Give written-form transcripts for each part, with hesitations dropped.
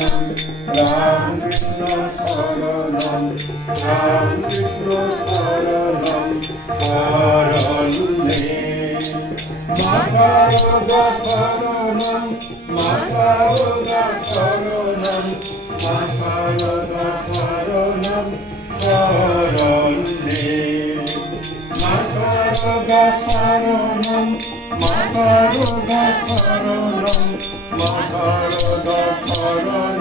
রামকৃষ্ণ শরণম রামকৃষ্ণ শরণম শরণে মাসারদা শরণম মাসারদা শরণম মাসারদা শরণম শরণে মাসারদা শরণম মাসারদা শরণম মাসারদা শরণম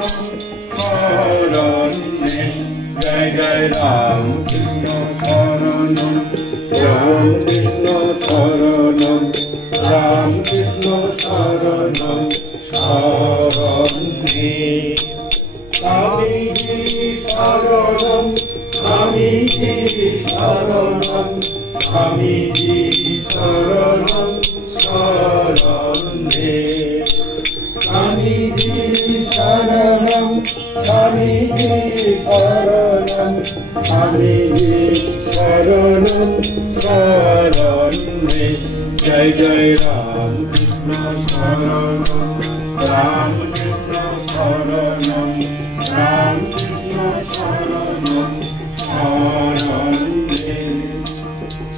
শরণে জয় জয় রামকৃষ্ণ শরণম রামকৃষ্ণ শরণম রামকৃষ্ণ শরণম শরণে স্বামীজি শরণম স্বামীজি শরণম স্বামীজি শরণম শরণে স্বামীজি শরণম স্বামীজি শরণম স্বামীজি শরণম শরণে জয় জয় রামকৃষ্ণ শরণম রামকৃষ্ণ শরণম রামকৃষ্ণ শরণম শরণে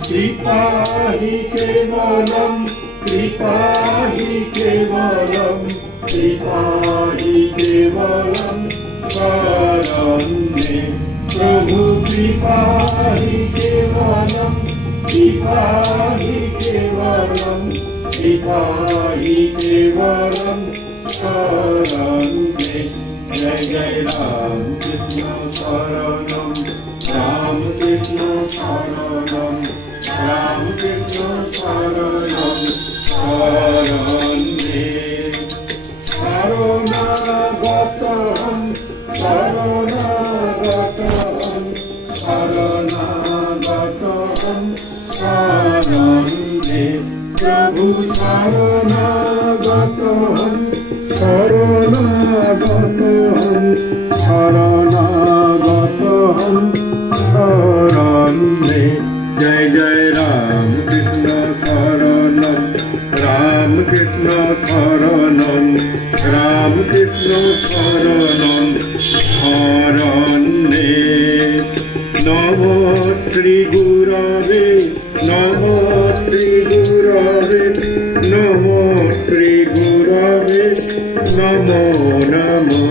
কৃপাহি কেবলম কৃপাহি কেবলম কৃপাহি কেবলম শরণে প্রভু কৃপাহি কেবলম কৃপাহি কেবলম কৃপাহি কেবলম শরণে জয় জয় রামকৃষ্ণ শরণম রামকৃষ্ণ শরণম রামকৃষ্ণ শরণম শরণে শরণাগতহম শরণাগতহম শরণাগতহম শরণে প্রভু শরণাগতহম শরণাগতহম শরণাগতহম শরণে জয় জয় রামকৃষ্ণ শরণম রামকৃষ্ণ শরণম রামকৃষ্ণ শরণম শরণে নমো শ্রী গুরবে নমো শ্রী গুরবে নমো শ্রী গুরবে নমো নমো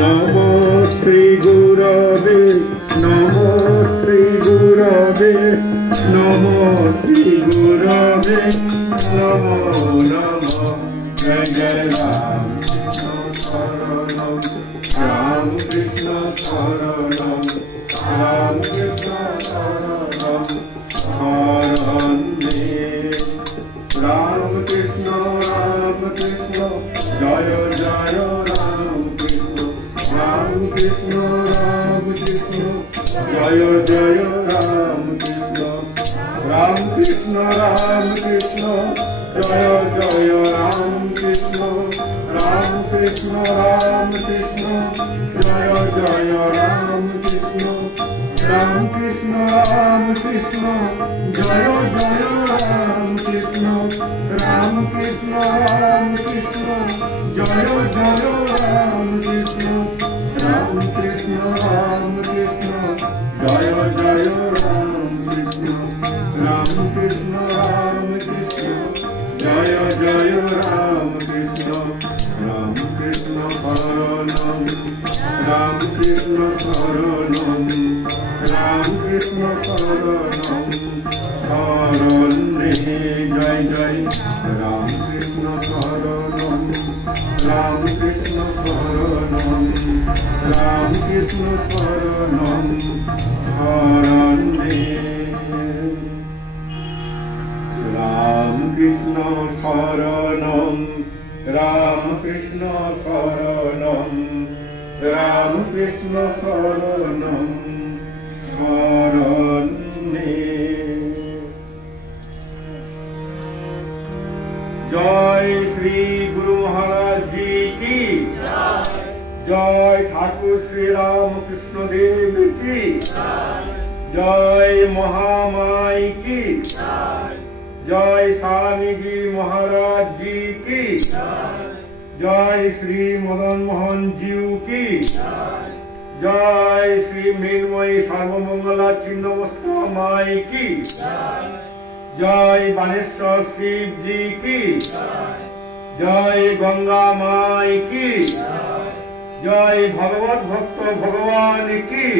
নমো শ্রী গুরবে নমো শ্রী গুরবে নমো শ্রী গুরবে নমো নমো জয় জয় রামকৃষ্ণ শরণম রামকৃষ্ণ শরণম রামকৃষ্ণ শরণম শরণে রামকৃষ্ণ রামকৃষ্ণ জয় জয় রামকৃষ্ণ রামকৃষ্ণ রামকৃষ্ণ জয় জয় রামকৃষ্ণ রামকৃষ্ণ রামকৃষ্ণ জয় জয় রামকৃষ্ণ রামকৃষ্ণ রামকৃষ্ণ জয় জয় রামকৃষ্ণ রামকৃষ্ণ রামকৃষ্ণ জয় জয় রামকৃষ্ণ রামকৃষ্ণ রামকৃষ্ণ জয় জয় রামকৃষ্ণ রামকৃষ্ণ রামকৃষ্ণ জয় জয় রামকৃষ্ণ রামকৃষ্ণ রামকৃষ্ণ জয় জয় রামকৃষ্ণ রামকৃষ্ণ শরণম রামকৃষ্ণ শরণম রামকৃষ্ণ শরণম শরণে জয় জয় রামকৃষ্ণ শরণম রামকৃষ্ণ শরণম রামকৃষ্ণ শরণম শরণে রামকৃষ্ণ শরণম রামকৃষ্ণ শরণম রামকৃষ্ণ শরণম শরণে জয় শ্রী গুরু মহারাজ জি কি জয় ঠাকুর শ্রী রামকৃষ্ণ দেব কি জয় মহামাई की जय स्वामी जी महाराज जी की जय श्री मदन मोहन जीव की जय श्री मृण्मयी सर्वमंगला छिन्नमस्ता माई की जय बानेश्वर शिव जी की जय गंगा माई की जय भगवत भक्त भगवान की